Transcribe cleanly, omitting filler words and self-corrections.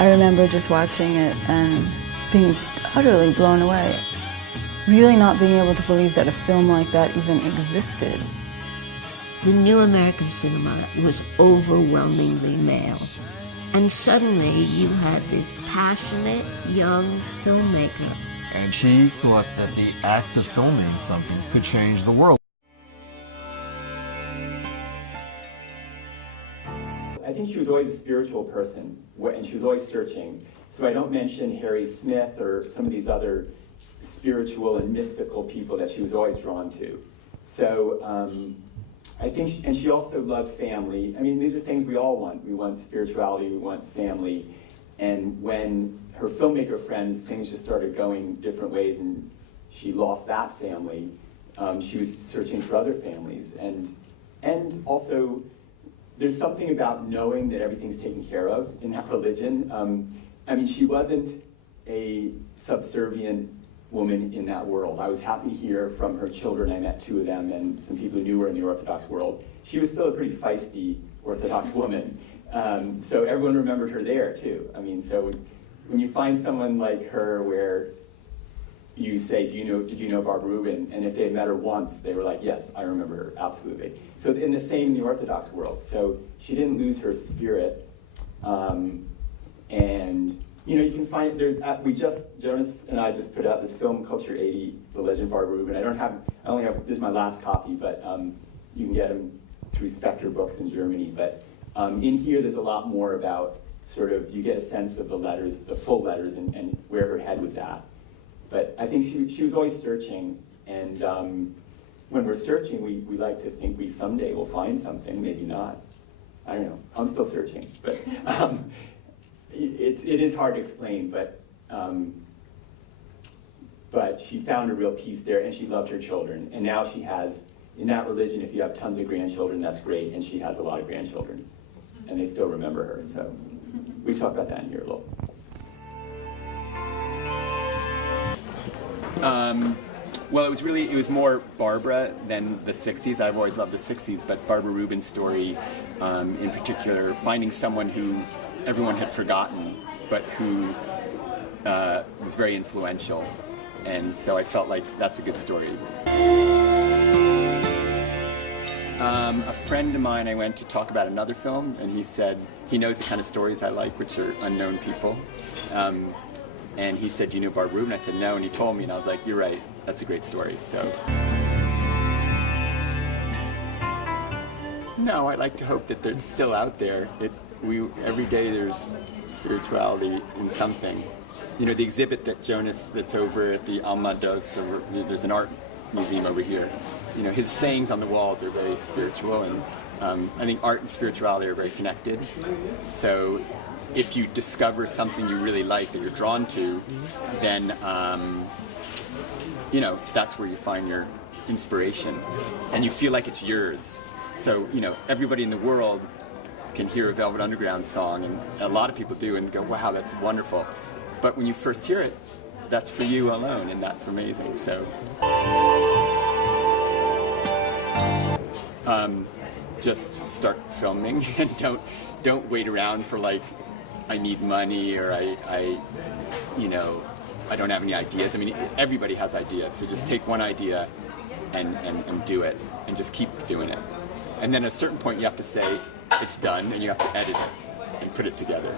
I remember just watching it and being utterly blown away. Really not being able to believe that a film like that even existed. The new American cinema was overwhelmingly male. And suddenly you had this passionate young filmmaker. And she thought that the act of filming something could change the world. I think she was always a spiritual person, and she was always searching. So I don't mention Harry Smith or some of these other spiritual and mystical people that she was always drawn to. So I think, and she also loved family. I mean, these are things we all want. We want spirituality, we want family. And when her filmmaker friends, things just started going different ways and she lost that family, she was searching for other families. And also, there's something about knowing that everything's taken care of in that religion. I mean, she wasn't a subservient woman in that world. I was happy to hear from her children. I met 2 of them and some people who knew her in the Orthodox world. She was still a pretty feisty Orthodox woman. So everyone remembered her there too. I mean, so when you find someone like her where you say, did you know Barbara Rubin? And if they had met her once, they were like, yes, I remember her, absolutely. So in the same in the Orthodox world. So she didn't lose her spirit. And you know, you can find, Jonas and I just put out this film, Culture 80, The Legend of Barbara Rubin. I only have, this is my last copy, but you can get them through Spectre Books in Germany. But in here, there's a lot more about sort of, you get a sense of the letters, the full letters, and where her head was at. But I think she was always searching, and when we're searching, we like to think we someday will find something, maybe not. I don't know, I'm still searching, but it is hard to explain, but she found a real peace there, and she loved her children, and now she has, in that religion, if you have tons of grandchildren, that's great, and she has a lot of grandchildren, and they still remember her, so we talk about that in here a little. Well, it was more Barbara than the 60s. I've always loved the 60s, but Barbara Rubin's story, in particular, finding someone who everyone had forgotten, but who was very influential. And so I felt like that's a good story. A friend of mine, I went to talk about another film, and he said, he knows the kind of stories I like, which are unknown people. And he said, do you know Barbara Rubin? I said, no, and he told me, and I was like, you're right, that's a great story, so. No, I like to hope that they're still out there. Every day there's spirituality in something. You know, the exhibit that Jonas, that's over at the Alma does, there's an art museum over here. You know, his sayings on the walls are very spiritual, and I think art and spirituality are very connected. So if you discover something you really like that you're drawn to, then you know, that's where you find your inspiration, and you feel like it's yours. So, you know, everybody in the world can hear a Velvet Underground song, and a lot of people do, and go, wow, that's wonderful. But when you first hear it, that's for you alone, and that's amazing. So just start filming, and don't wait around for, like, I need money, or I don't have any ideas. I mean, everybody has ideas, so just take one idea and do it, and just keep doing it. And then at a certain point you have to say, it's done, and you have to edit it and put it together.